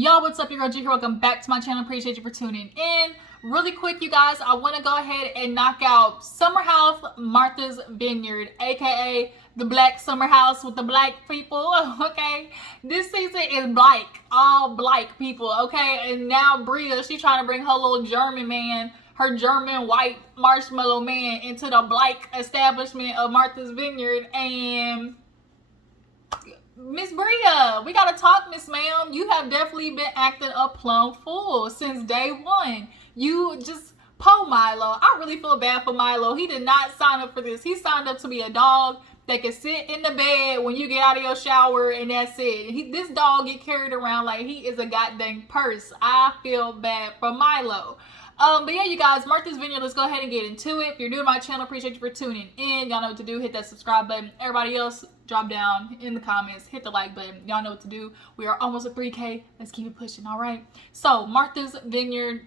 Yo, what's up? Your girl G here. Welcome back to my channel. Appreciate you for tuning in. Really quick, you guys, I want to go ahead and knock out Summer House Martha's Vineyard, aka the Black Summer House with the black people. Okay, this season is black, all black people. Okay, and now Bria, she's trying to bring her little German man, her German white marshmallow man, into the black establishment of Martha's Vineyard. And Miss Bria, we gotta talk, Miss Ma'am. You have definitely been acting a plum fool since day one. You just, po Milo. I really feel bad for Milo. He did not sign up for this. He signed up to be a dog that can sit in the bed when you get out of your shower, and that's it. This dog get carried around like he is a goddamn purse. I feel bad for Milo. But yeah, you guys, Martha's Vineyard, let's go ahead and get into it. If you're new to my channel, appreciate you for tuning in. Y'all know what to do. Hit that subscribe button. Everybody else, drop down in the comments. Hit the like button. Y'all know what to do. We are almost at 3K. Let's keep it pushing, all right? So, Martha's Vineyard,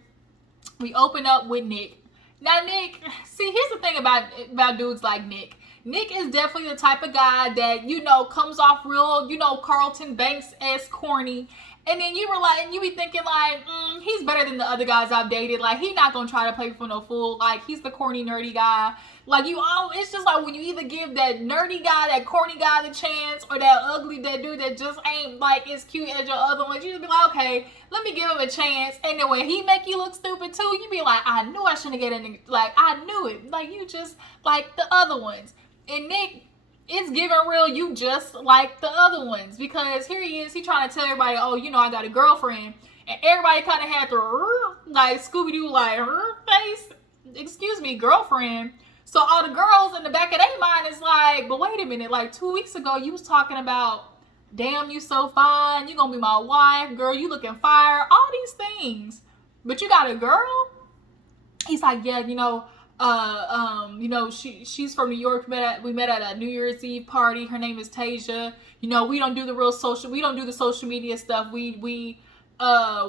we open up with Nick. Now, Nick, see, here's the thing about dudes like Nick. Nick is definitely the type of guy that, you know, comes off real, you know, Carlton Banks-esque corny. And then you were like, and you be thinking like, he's better than the other guys I've dated. Like, he not gonna try to play for no fool. Like, he's the corny, nerdy guy. Like, it's just like when you either give that nerdy guy, that corny guy the chance, or that ugly, that dude that just ain't like as cute as your other ones, you just be like, okay, let me give him a chance. And then when he make you look stupid too, you be like, I knew I shouldn't get in. Like, I knew it. Like, you just like the other ones. And Nick, it's giving real you just like the other ones, because here he is, he trying to tell everybody, oh, you know, I got a girlfriend, and everybody kind of had to like Scooby-Doo like face, excuse me, girlfriend. So all the girls in the back of their mind is like, but wait a minute, like 2 weeks ago you was talking about, damn, you so fine, you gonna be my wife, girl, you looking fire, all these things, but you got a girl? He's like, yeah, you know, she's from New York. We met at a New Year's Eve party. Her name is Tasia. You know, we don't do the social media stuff. We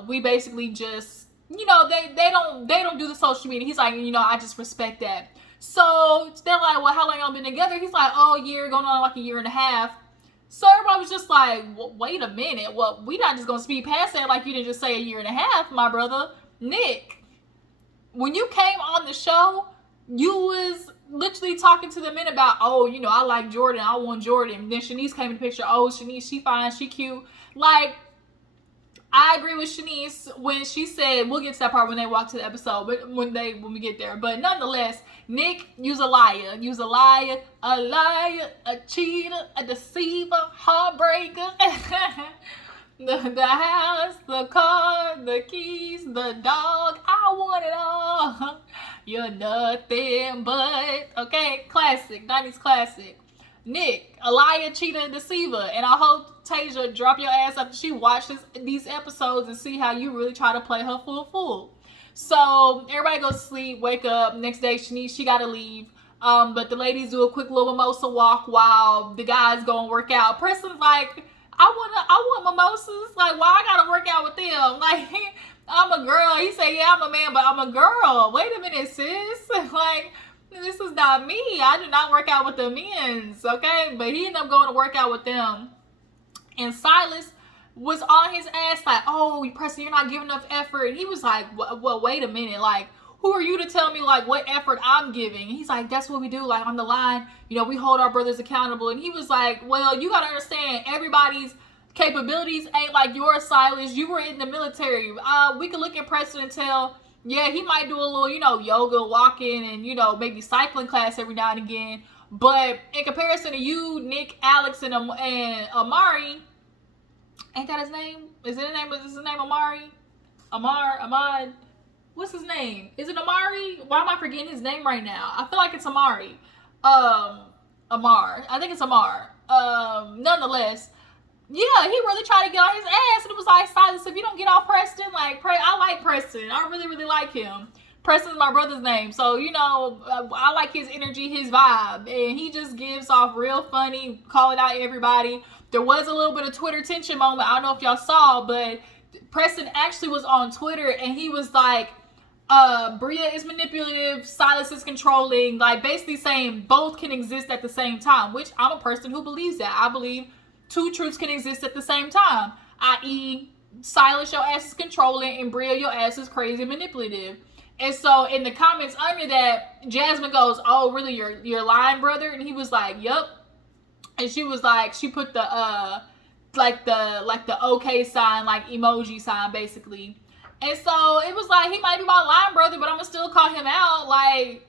basically just, you know, they don't do the social media. He's like, you know, I just respect that. So they're like, well, how long y'all been together? He's like, oh, a year, going on like a year and a half. So everybody was just like, wait a minute. Well, we not just gonna speed past that like you didn't just say a year and a half, my brother. Nick, when you came on the show, you was literally talking to the men about, oh, you know, I like Jordan, I want Jordan. And then Shanice came in the picture, oh, Shanice, she fine, she cute. Like, I agree with Shanice when she said, we'll get to that part when they walk to the episode, but when we get there. But nonetheless, Nick, you's a liar. You's a liar, a cheater, a deceiver, heartbreaker. The house, the car, the keys, the dog, I want it all. You're nothing but, okay, classic, 90s classic. Nick, a liar, cheater, deceiver. And I hope Tasia drop your ass after she watches these episodes and see how you really try to play her fool. So everybody goes to sleep, wake up. Next day, she got to leave. But the ladies do a quick little mimosa walk while the guys go and work out. Preston's like, I want mimosas. Like, why I gotta work out with them? Like, I'm a girl. He said, yeah, I'm a man, but I'm a girl. Wait a minute, sis. Like, this is not me. I do not work out with the men's, okay? But he ended up going to work out with them. And Silas was on his ass like, oh, Preston, you're not giving enough effort. And he was like, well, wait a minute. Like, who are you to tell me, like, what effort I'm giving? And he's like, that's what we do. Like, on the line, you know, we hold our brothers accountable. And he was like, well, you got to understand, everybody's capabilities ain't like yours, Silas. You were in the military. We could look at Preston and tell, yeah, he might do a little, you know, yoga, walking, and, you know, maybe cycling class every now and again. But in comparison to you, Nick, Alex, and Amari, ain't that his name? Is his name Amari? Ahmad? What's his name? Is it Amari? Why am I forgetting his name right now? I feel like it's Amari. Amar. I think it's Amar. Nonetheless, yeah, he really tried to get on his ass. And it was like, Silas, if you don't get off Preston, like, I like Preston. I really, really like him. Preston's my brother's name. So, you know, I like his energy, his vibe. And he just gives off real funny, calling out everybody. There was a little bit of Twitter tension moment. I don't know if y'all saw, but Preston actually was on Twitter and he was like, Bria is manipulative, Silas is controlling, like basically saying both can exist at the same time, which I'm a person who believes that. I believe two truths can exist at the same time, i.e. Silas, your ass is controlling, and Bria, your ass is crazy and manipulative. And so in the comments under that, Jasmine goes, "Oh, really? You're lying, brother?" And he was like, "Yup." And she was like, she put the the okay sign, like emoji sign, basically. And so it was like, he might be my lying brother, but I'm gonna still call him out. Like,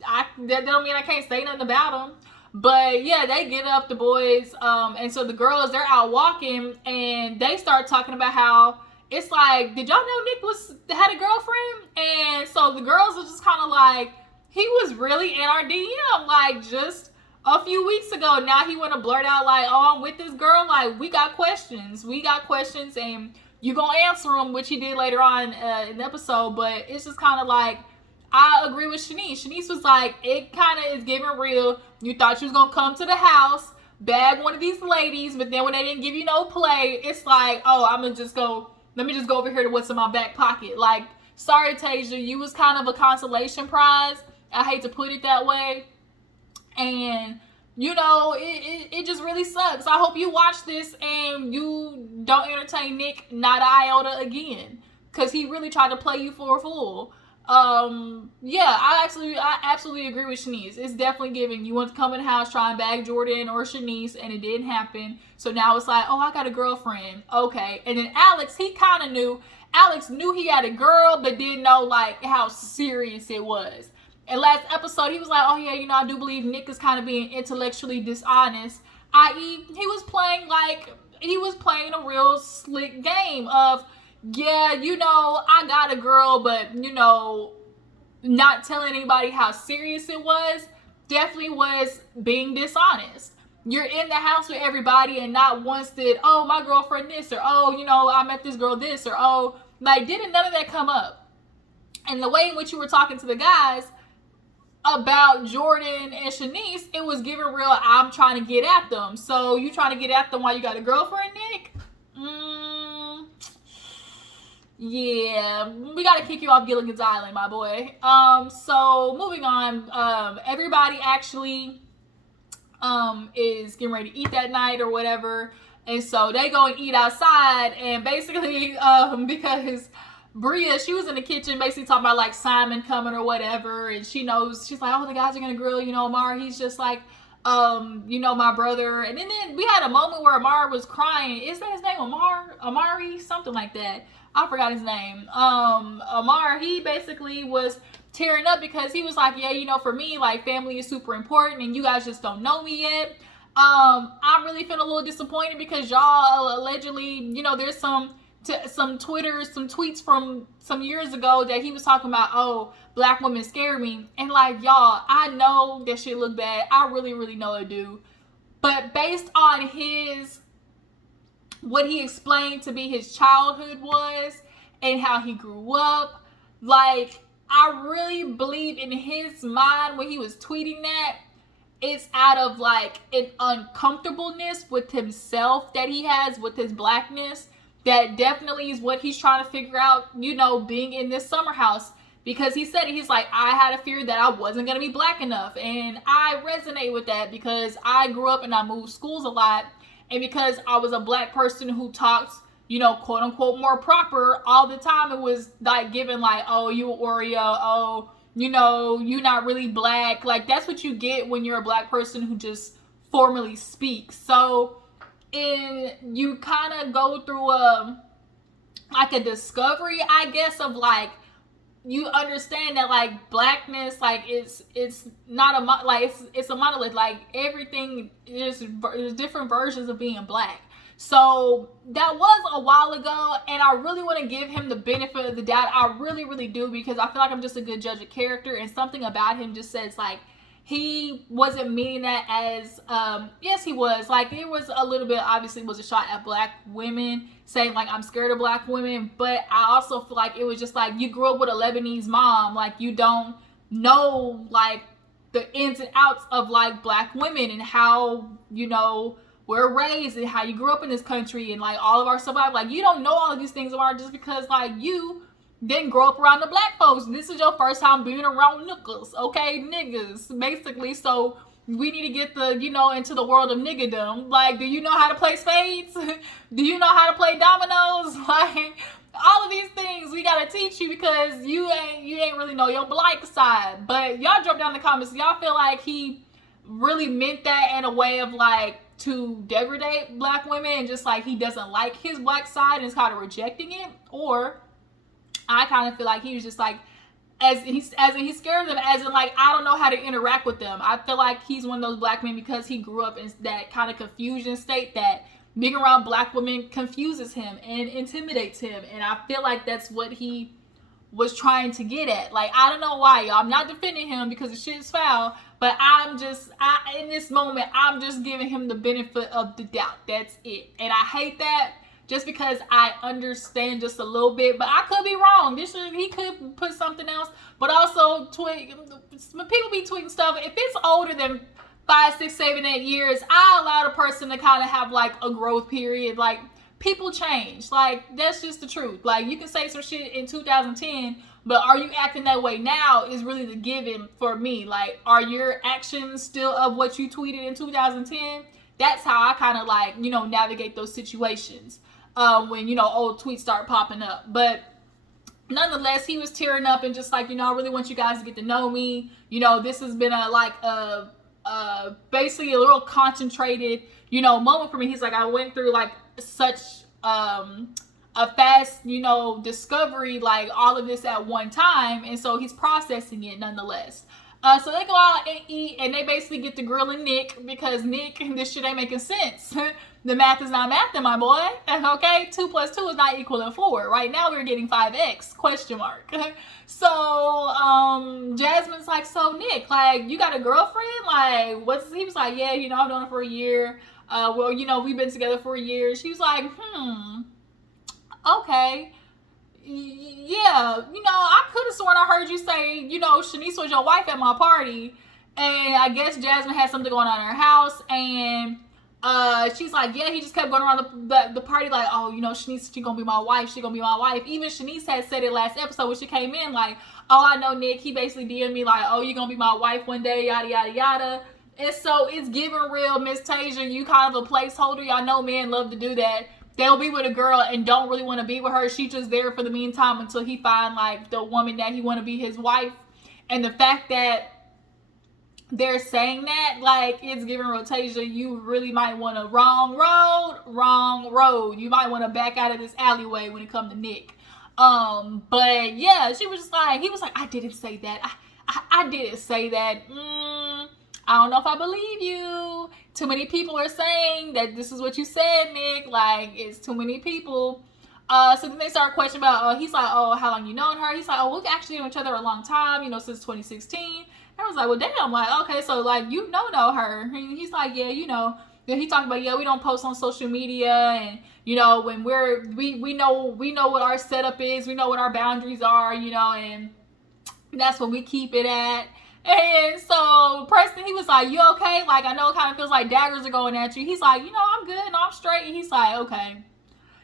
that don't mean I can't say nothing about him. But yeah, they get up, the boys, and so the girls, they're out walking, and they start talking about how it's like, did y'all know Nick had a girlfriend? And so the girls are just kind of like, he was really in our DM, like, just a few weeks ago. Now he want to blurt out like, "Oh, I'm with this girl." Like, we got questions, and you gonna answer them, which he did later on in the episode. But it's just kind of like, I agree with Shanice. Shanice was like, it kind of is giving real. You thought you was gonna come to the house, bag one of these ladies, but then when they didn't give you no play, it's like, oh, let me just go over here to what's in my back pocket. Like, sorry, Tasia, you was kind of a consolation prize. I hate to put it that way. And, you know, it just really sucks. I hope you watch this and you don't entertain Nick not an iota again, because he really tried to play you for a fool. Yeah, I absolutely agree with Shanice. It's definitely giving, you want to come in the house, try and bag Jordan or Shanice, and it didn't happen. So now it's like, oh, I got a girlfriend. Okay. And then Alex, he kind of knew. Alex knew he had a girl, but didn't know, like, how serious it was. And last episode, he was like, oh yeah, you know, I do believe Nick is kind of being intellectually dishonest. I.e., he was playing a real slick game of, yeah, you know, I got a girl, but, you know, not telling anybody how serious it was definitely was being dishonest. You're in the house with everybody and not once did, oh, my girlfriend this, or, oh, you know, I met this girl this, or, oh, like, didn't none of that come up. And the way in which you were talking to the guys about Jordan and Shanice, it was giving real, I'm trying to get at them. So you trying to get at them while you got a girlfriend, Nick? Yeah, we got to kick you off Gilligan's Island, my boy. So moving on, everybody actually is getting ready to eat that night or whatever. And so they go and eat outside, and basically because Bria, she was in the kitchen basically talking about like Simon coming or whatever, and she knows, she's like, oh, the guys are gonna grill, you know, Amar, he's just like, you know, my brother. And then we had a moment where Amar was crying. Is that his name? Amari, something like that. I forgot his name. Amar, he basically was tearing up because he was like, yeah, you know, for me, like, family is super important, and you guys just don't know me yet. I'm really feeling a little disappointed because y'all allegedly, you know, there's some tweets from some years ago that he was talking about, oh, black women scare me. And like, y'all, I know that shit look bad. I really, really know it do. But based on what he explained to be his childhood was and how he grew up, like, I really believe in his mind when he was tweeting that, it's out of like an uncomfortableness with himself that he has with his blackness. That definitely is what he's trying to figure out, you know, being in this summer house. Because he said, he's like, I had a fear that I wasn't going to be black enough. And I resonate with that because I grew up and I moved schools a lot. And because I was a black person who talked, you know, quote unquote, more proper all the time, it was like given like, oh, you Oreo, oh, you know, you're not really black. Like, that's what you get when you're a black person who just formally speaks. So, and you kind of go through like a discovery, I guess, of like, you understand that like blackness, like it's not it's a monolith. Like, everything there's different versions of being black. So that was a while ago, and I really want to give him the benefit of the doubt. I really, really do, because I feel like I'm just a good judge of character, and something about him just says like, he wasn't meaning that as, yes, he was. Like, it was a little bit, obviously, was a shot at black women, saying, like, I'm scared of black women. But I also feel like it was just, like, you grew up with a Lebanese mom. Like, you don't know, like, the ins and outs of, like, black women and how, you know, we're raised and how you grew up in this country and, like, all of our survival. Like, you don't know all of these things are just because, like, you didn't grow up around the black folks. This is your first time being around niggas, okay? Niggas, basically. So we need to get the, into the world of niggerdom. Like, do you know how to play spades? Do you know how to play dominoes? Like, all of these things we gotta teach you, because you ain't really know your black side. But y'all drop down in the comments. Y'all feel like he really meant that in a way of like to degrade black women, and just like he doesn't like his black side and is kind of rejecting it? Or I kind of feel like he was just like, as he's scared of them, as in like, I don't know how to interact with them. I feel like he's one of those black men because he grew up in that kind of confusion state, that being around black women confuses him and intimidates him. And I feel like that's what he was trying to get at. Like, I don't know why, y'all. I'm not defending him because the shit is foul, but in this moment, I'm just giving him the benefit of the doubt. That's it. And I hate that, just because I understand just a little bit, but I could be wrong. He could put something else, but also people be tweeting stuff. If it's older than 5, 6, 7, 8 years, I allow the person to kind of have like a growth period. Like, people change. Like, that's just the truth. Like, you can say some shit in 2010, but are you acting that way now is really the given for me. Like, are your actions still of what you tweeted in 2010? That's how I kind of like, navigate those situations. When, old tweets start popping up. But nonetheless, he was tearing up and just like, I really want you guys to get to know me. This has been basically a little concentrated, moment for me. He's like, I went through like such a fast, discovery, like all of this at one time. And so he's processing it nonetheless. So they go out and eat, and they basically get to grilling Nick, because Nick, this shit ain't making sense. The math is not mathing, my boy. Okay, 2 + 2 is not equaling 4. Right now we're getting 5x, ? So Jasmine's like, so Nick, like, you got a girlfriend? Like, he was like, yeah, I've known her for a year. Well, we've been together for a year. She was like, okay. Yeah, I could have sworn I heard you say, Shanice was your wife at my party. And I guess Jasmine had something going on in her house. And she's like, yeah, he just kept going around the party like, oh, Shanice, she gonna be my wife. She gonna be my wife. Even Shanice had said it last episode when she came in, like, oh, I know Nick. He basically DM'd me like, oh, you gonna be my wife one day, yada, yada, yada. And so it's giving real, Miss Tasia. You kind of a placeholder. Y'all know men love to do that. They'll be with a girl and don't really want to be with her. She's just there for the meantime until he find like the woman that he want to be his wife. And the fact that they're saying that, like, it's giving Tasia, you really might want to wrong road. You might want to back out of this alleyway when it comes to Nick. But yeah, he was like, I didn't say that. I didn't say that. I don't know if I believe you. Too many people are saying that this is what you said, Nick. Like, it's too many people. So then they start questioning about, he's like, oh, how long you known her? He's like, oh, we've actually known each other a long time, since 2016. I was like, well, damn, like, okay, so like, know her. And he's like, yeah, Then he talked about, yeah, we don't post on social media, and when we know what our setup is, we know what our boundaries are, and that's what we keep it at. And so Preston, he was like, you okay? Like, I know it kind of feels like daggers are going at you. He's like, I'm good, and I'm straight. And he's like, okay,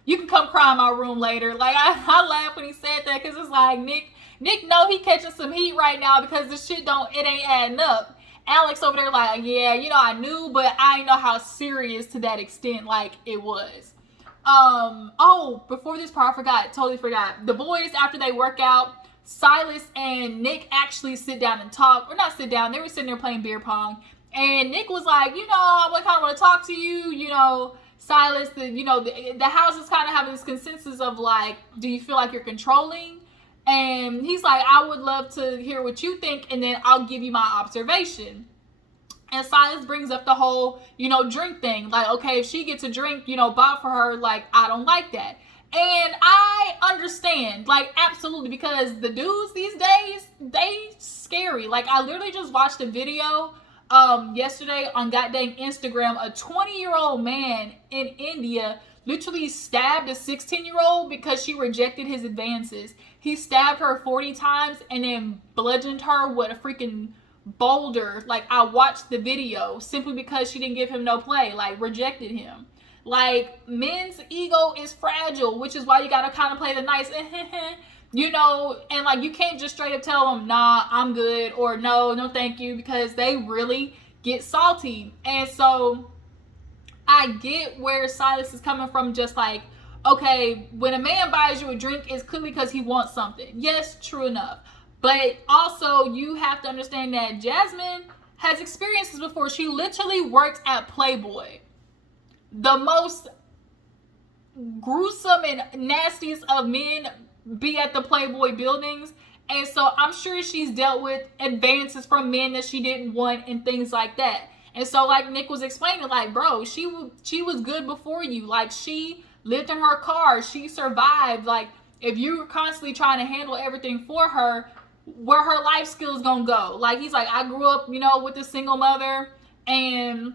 you can come cry in my room later. Like, I laughed when he said that, because it's like, Nick know he catching some heat right now because this shit it ain't adding up. Alex over there like, yeah, I knew, but I didn't know how serious to that extent like it was. Before this part, totally forgot. The boys, after they work out, Silas and Nick actually sit down and talk, or not sit down, they were sitting there playing beer pong, and Nick was like, I kind of want to talk to you, Silas, the house is kind of having this consensus of like, do you feel like you're controlling? And he's like, I would love to hear what you think, and then I'll give you my observation. And Silas brings up the whole, drink thing. Like, okay, if she gets a drink, bought for her, like, I don't like that. And I understand, like, absolutely, because the dudes these days, they scary. Like, I literally just watched a video yesterday on goddamn Instagram. A 20-year-old man in India literally stabbed a 16-year-old because she rejected his advances. He stabbed her 40 times and then bludgeoned her with a freaking boulder. Like, I watched the video simply because she didn't give him no play, like, rejected him. Like, men's ego is fragile, which is why you gotta kind of play the nice, and like, you can't just straight up tell them, nah, I'm good, or no thank you, because they really get salty. And so I get where Silas is coming from, just like, okay, when a man buys you a drink, it's clearly because he wants something. Yes, true enough. But also, you have to understand that Jasmine has experiences before. She literally worked at Playboy, the most gruesome and nastiest of men be at the Playboy buildings. And so I'm sure she's dealt with advances from men that she didn't want and things like that. And so, like Nick was explaining, like, bro, she was good before you. Like, she lived in her car. She survived. Like, if you were constantly trying to handle everything for her, where her life skills gonna go? Like, he's like, I grew up, you know, with a single mother, and,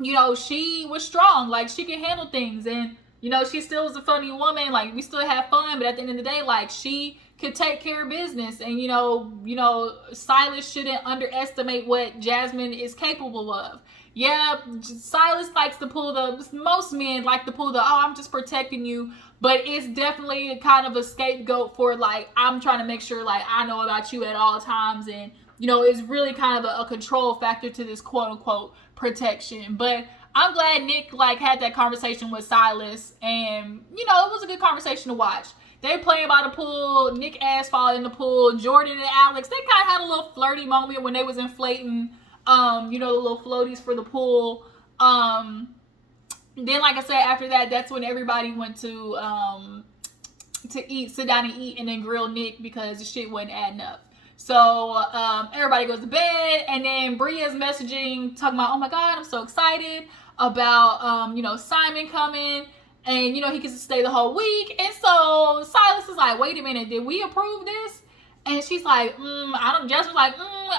you know, she was strong. Like, she could handle things, and, you know, she still was a funny woman. Like, we still have fun, but at the end of the day, like, she could take care of business. And, you know, Silas shouldn't underestimate what Jasmine is capable of. Yeah, Silas likes to pull most men like to pull oh, I'm just protecting you. But it's definitely kind of a scapegoat for, like, I'm trying to make sure, like, I know about you at all times. And, you know, it's really kind of a control factor to this quote unquote protection. But I'm glad Nick, like, had that conversation with Silas. And, you know, it was a good conversation to watch. They playing by the pool. Nick ass fall in the pool. Jordan and Alex, they kind of had a little flirty moment when they was inflating, you know, the little floaties for the pool. Then, like I said, after that, that's when everybody went to sit down and eat, and then grill Nick because the shit wasn't adding up. So everybody goes to bed, and then Bria's messaging, talking about, oh my God, I'm so excited about, you know, Simon coming. And, you know, he gets to stay the whole week. And so Silas is like, wait a minute, did we approve this? And she's like, Jasmine's like,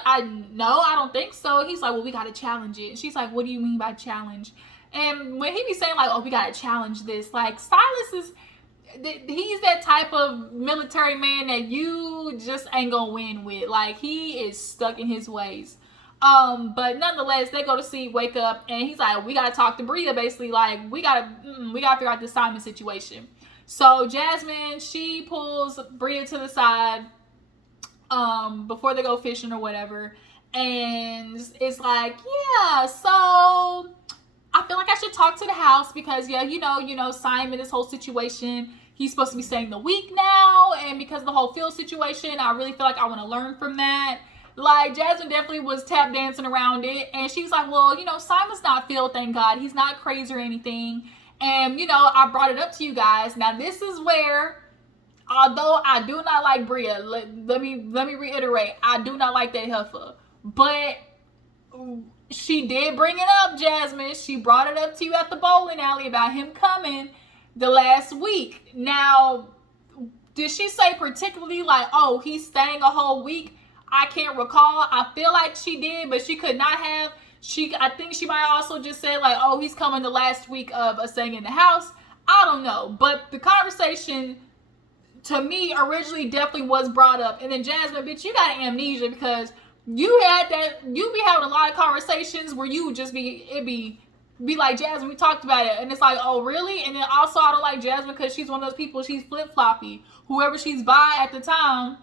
I don't think so. He's like, well, we got to challenge it. And she's like, what do you mean by challenge? And when he be saying, like, oh, we got to challenge this, like, Silas he's that type of military man that you just ain't gonna win with. Like, he is stuck in his ways. But nonetheless, they go to sleep, wake up, and he's like, we gotta talk to Bria, basically, like, we gotta figure out the Simon situation. So Jasmine, she pulls Bria to the side, before they go fishing or whatever, and it's like, yeah, so I feel like I should talk to the house because, yeah, you know, Simon, this whole situation, he's supposed to be staying the week now, and because of the whole field situation, I really feel like I want to learn from that. Like, Jasmine definitely was tap dancing around it, and she's like, well, you know, Simon's not Phil, thank God. He's not crazy or anything, and, you know, I brought it up to you guys. Now, this is where, although I do not like Bria, let me reiterate, I do not like that heifer, but she did bring it up, Jasmine. She brought it up to you at the bowling alley about him coming the last week. Now, did she say particularly, like, oh, he's staying a whole week? I can't recall. I feel like she did, but she could not have. I think she might also just say, like, oh, he's coming the last week of us staying in the house. I don't know. But the conversation, to me, originally definitely was brought up. And then, Jasmine, bitch, you got amnesia because you be having a lot of conversations where you would just be like, Jasmine, we talked about it. And it's like, oh, really? And then also, I don't like Jasmine because she's one of those people, she's flip-floppy. Whoever she's by at the time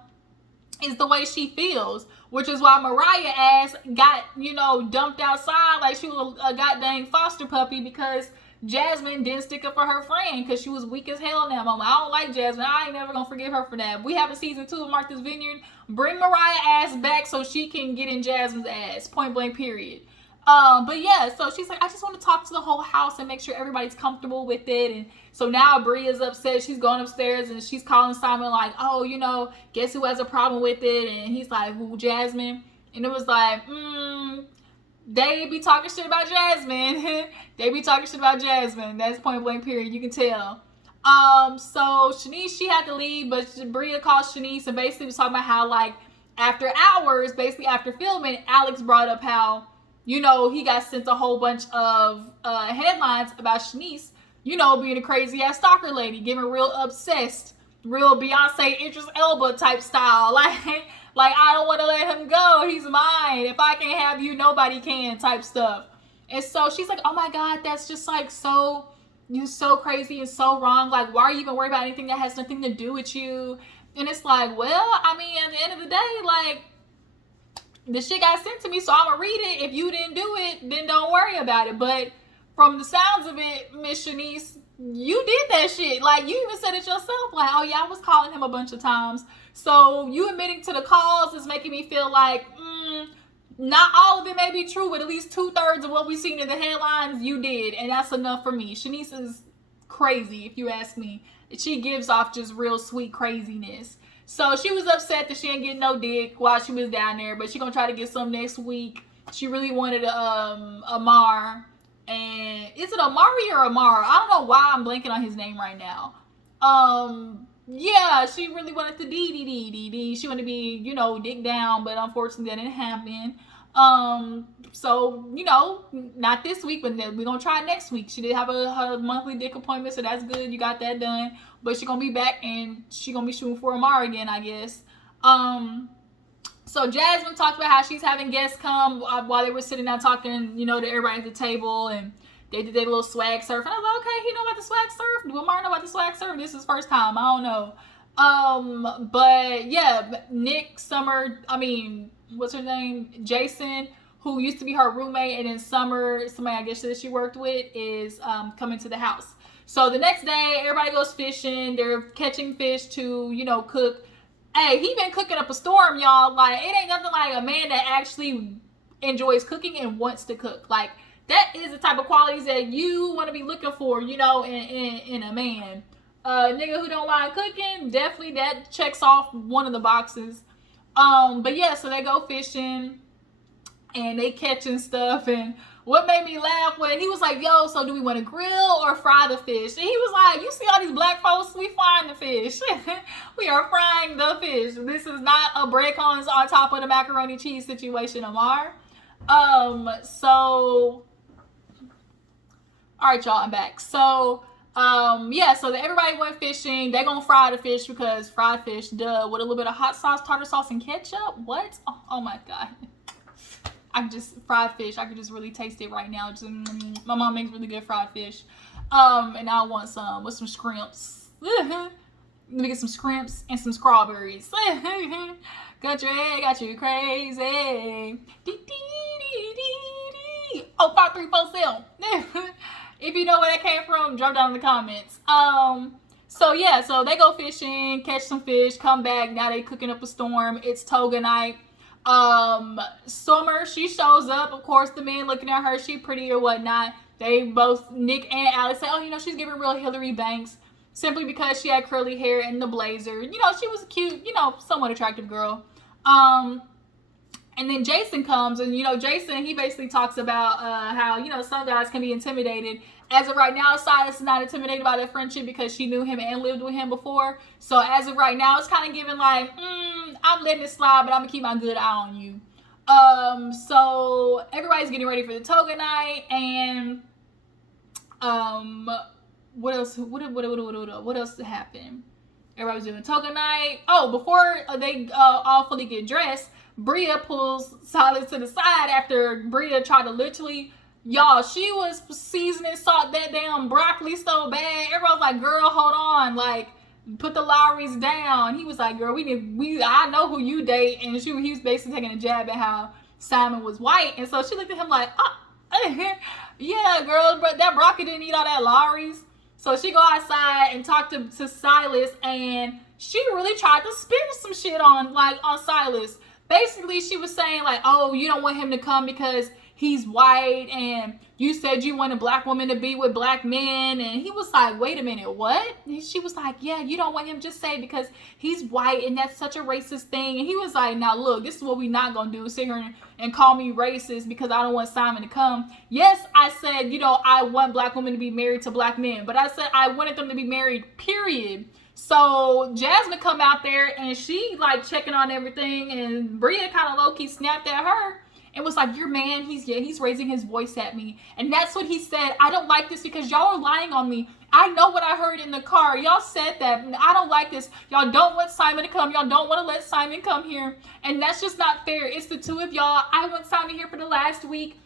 is the way she feels, which is why Mariah ass got, you know, dumped outside like she was a goddamn foster puppy because Jasmine didn't stick up for her friend because she was weak as hell in that moment. I don't like Jasmine. I ain't never gonna forgive her for that. If we have a season 2 of Martha's Vineyard, bring Mariah ass back so she can get in Jasmine's ass. Point blank, period. But yeah, so she's like, I just want to talk to the whole house and make sure everybody's comfortable with it. And so now Bria's upset. She's going upstairs and she's calling Simon like, oh, you know, guess who has a problem with it? And he's like, who, Jasmine? And it was like, they be talking shit about Jasmine. They be talking shit about Jasmine. That's point blank, period. You can tell. So Shanice, she had to leave, but Bria called Shanice and basically was talking about how, like, after hours, basically after filming, Alex brought up how, you know, he got sent a whole bunch of headlines about Shanice, you know, being a crazy ass stalker lady, getting real obsessed, real Beyonce Idris Elba type style, like I don't want to let him go, he's mine, if I can't have you, nobody can type stuff. And so she's like, oh my God, that's just like so, you're so crazy and so wrong, like why are you even worried about anything that has nothing to do with you? And it's like, well, I mean, at the end of the day, like, the shit got sent to me, so I'm gonna read it. If you didn't do it, then don't worry about it. But from the sounds of it, Miss Shanice, you did that shit. Like, you even said it yourself. Like, oh yeah, I was calling him a bunch of times. So you admitting to the calls is making me feel like, not all of it may be true, but at least 2/3 of what we've seen in the headlines, you did. And that's enough for me. Shanice is crazy, if you ask me. She gives off just real sweet craziness. So she was upset that she didn't get no dick while she was down there, but she gonna try to get some next week. She really wanted Amar. And is it Amari or Amar? I don't know why I'm blanking on his name right now. Yeah, she really wanted the D. She wanted to be, you know, dick down, but unfortunately that didn't happen. So, you know, not this week, but we're gonna try next week. She did have her monthly dick appointment, so that's good. You got that done. But she's gonna be back and she's gonna be shooting for Amar again, I guess. So Jasmine talked about how she's having guests come while they were sitting down talking, you know, to everybody at the table, and they did their little swag surf. And I was like, okay, he know about the swag surf? Do Amar know about the swag surf? This is his first time. I don't know. But yeah, Nick, Summer, what's her name? Jason, who used to be her roommate, and then Summer, somebody I guess that she worked with, is coming to the house. So the next day, everybody goes fishing. They're catching fish to, you know, cook. Hey, he been cooking up a storm, y'all. Like, it ain't nothing like a man that actually enjoys cooking and wants to cook. Like, that is the type of qualities that you want to be looking for, you know, in a man. Nigga who don't mind cooking, definitely that checks off one of the boxes. But yeah, so they go fishing and they catching stuff. And what made me laugh when he was like, yo, so do we want to grill or fry the fish? And he was like, you see all these black folks, we frying the fish. We are frying the fish. This is not a breadcrumbs on top of the macaroni cheese situation, Amar. So all right, y'all, I'm back. So yeah, so everybody went fishing. They gonna fry the fish because fried fish, duh, with a little bit of hot sauce, tartar sauce, and ketchup. What? Oh my god. I just fried fish. I could just really taste it right now. Just, my mom makes really good fried fish. And I want some with some scrimps. Let me get some scrimps and some strawberries. Country got you crazy. Oh, 5347. If you know where that came from, drop down in the comments. So yeah, so they go fishing, catch some fish, come back. Now they cooking up a storm. It's toga night. Summer, she shows up. Of course, the men looking at her, she pretty or whatnot. They both, Nick and Alex, say, oh, you know, she's giving real Hillary Banks simply because she had curly hair and the blazer. You know, she was a cute, you know, somewhat attractive girl. And then Jason comes, and, you know, Jason, he basically talks about how, you know, some guys can be intimidated. As of right now, Silas is not intimidated by their friendship because she knew him and lived with him before. So as of right now, it's kind of giving like, I'm letting it slide, but I'm going to keep my good eye on you. So everybody's getting ready for the toga night, and what else? What else happened? Everybody's doing toga night. Oh, before they all fully get dressed, Bria pulls Silas to the side after Bria tried to literally, y'all, she was seasoning salt that damn broccoli so bad. Everyone was like, girl, hold on, like, put the Lowrys down. He was like, girl, I know who you date. And he was basically taking a jab at how Simon was white. And so she looked at him like, yeah, girl, but that broccoli didn't eat all that Lowrys. So she go outside and talk to Silas, and she really tried to spin some shit on Silas. Basically, she was saying like, oh, you don't want him to come because he's white, and you said you want a black woman to be with black men. And he was like, wait a minute, what? And she was like, yeah, you don't want him, just say because he's white and that's such a racist thing. And he was like, now look, this is what we not gonna do, sit here and call me racist because I don't want Simon to come. Yes, I said, you know, I want black women to be married to black men, but I said I wanted them to be married, period. So Jasmine come out there and she like checking on everything, and Bria kind of low-key snapped at her and was like, your man, he's raising his voice at me. And that's what he said. I don't like this because y'all are lying on me. I know what I heard in the car. Y'all said that. I don't like this. Y'all don't want Simon to come. Y'all don't want to let Simon come here. And that's just not fair. It's the two of y'all. I want Simon here for the last week.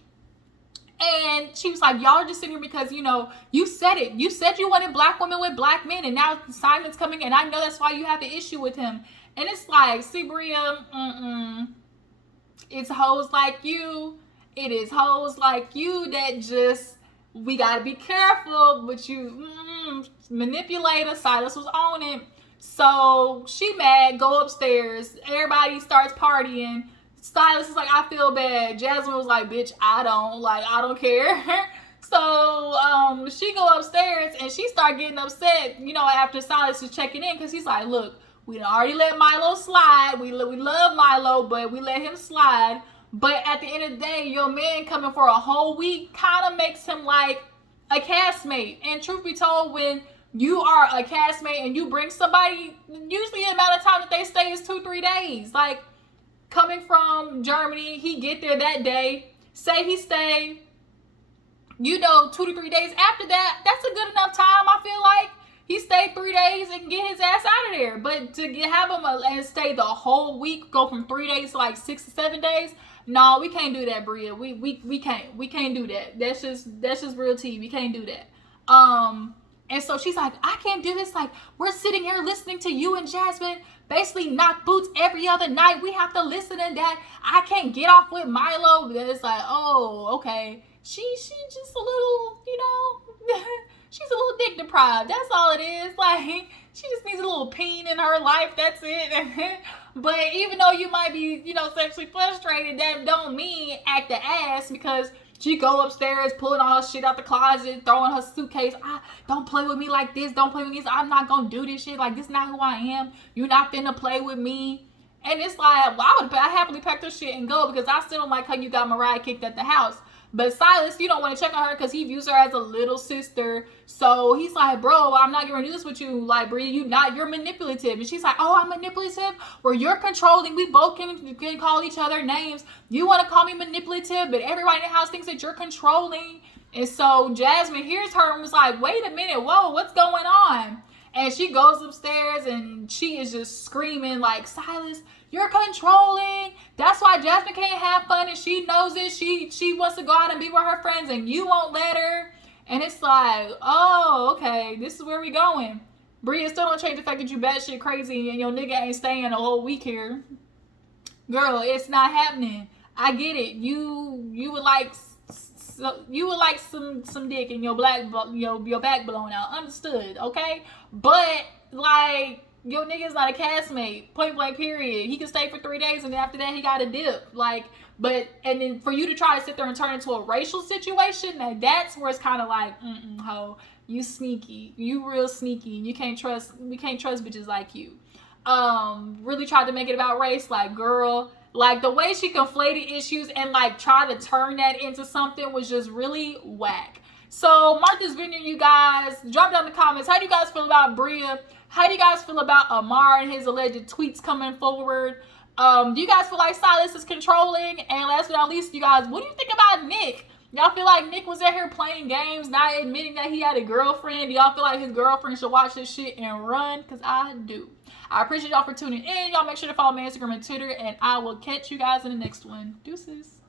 And she was like, y'all are just sitting here because, you know, you said it. You said you wanted black women with black men, and now Simon's coming, and I know that's why you have an issue with him. And it's like, see, Bria, It's hoes like you. It is hoes like you that just, we gotta be careful. But you manipulator. Silas was on it. So she mad, go upstairs. Everybody starts partying. Silas is like, I feel bad. Jasmine was like, bitch, I don't care. So she go upstairs and she start getting upset, after Silas is checking in, because he's like, look, we already let Milo slide. We love Milo, but we let him slide. But at the end of the day, your man coming for a whole week kind of makes him like a castmate. And truth be told, when you are a castmate and you bring somebody, usually the amount of time that they stay is 2-3 days. Like, coming from Germany, he get there that day. Say he stay, 2 to 3 days after that. That's a good enough time, I feel like. He stayed 3 days and get his ass out of there. But to have him and stay the whole week, go from 3 days to like 6 to 7 days, no, we can't do that, Bria. We can't do that. That's just real tea. We can't do that. And so she's like, I can't do this. Like, we're sitting here listening to you and Jasmine basically knock boots every other night. We have to listen to that. I can't get off with Milo. But it's like, oh, okay. She just a little, she's a little dick deprived. That's all it is. Like, she just needs a little peen in her life. That's it. But even though you might be, sexually frustrated, that don't mean act the ass, because she go upstairs, pulling all her shit out the closet, throwing her suitcase. Don't play with me like this. Don't play with me. I'm not going to do this shit. Like, this is not who I am. You're not finna play with me. And it's like, well, I happily pack her shit and go, because I still don't like how you got Mariah kicked at the house. But Silas, you don't want to check on her because he views her as a little sister. So he's like, bro, I'm not going to do this with you. Like, Bria, you're manipulative. And she's like, oh, I'm manipulative? Well, you're controlling. We both can call each other names. You want to call me manipulative, but everybody in the house thinks that you're controlling. And so Jasmine hears her and was like, wait a minute. Whoa, what's going on? And she goes upstairs and she is just screaming like, Silas, you're controlling. That's why Jasmine can't have fun, and she knows it. She wants to go out and be with her friends, and you won't let her. And it's like, oh, okay, this is where we going. Bria, still don't change the fact that you batshit crazy and your nigga ain't staying a whole week here. Girl, it's not happening. I get it. You would like some dick and your back blown out. Understood, okay? But like, your nigga's not a castmate. Point blank, period. He can stay for 3 days and then after that he got a dip. Like, and then for you to try to sit there and turn into a racial situation, that's where it's kind of like, ho, you sneaky. You real sneaky. We can't trust bitches like you. Really tried to make it about race. Like, girl, like the way she conflated issues and like tried to turn that into something was just really whack. So Martha's Vineyard, you guys, drop down in the comments. How do you guys feel about Bria? How do you guys feel about Amir and his alleged tweets coming forward? Do you guys feel like Silas is controlling? And last but not least, you guys, what do you think about Nick? Y'all feel like Nick was out here playing games, not admitting that he had a girlfriend? Do y'all feel like his girlfriend should watch this shit and run? Because I do. I appreciate y'all for tuning in. Y'all make sure to follow me on Instagram and Twitter, and I will catch you guys in the next one. Deuces.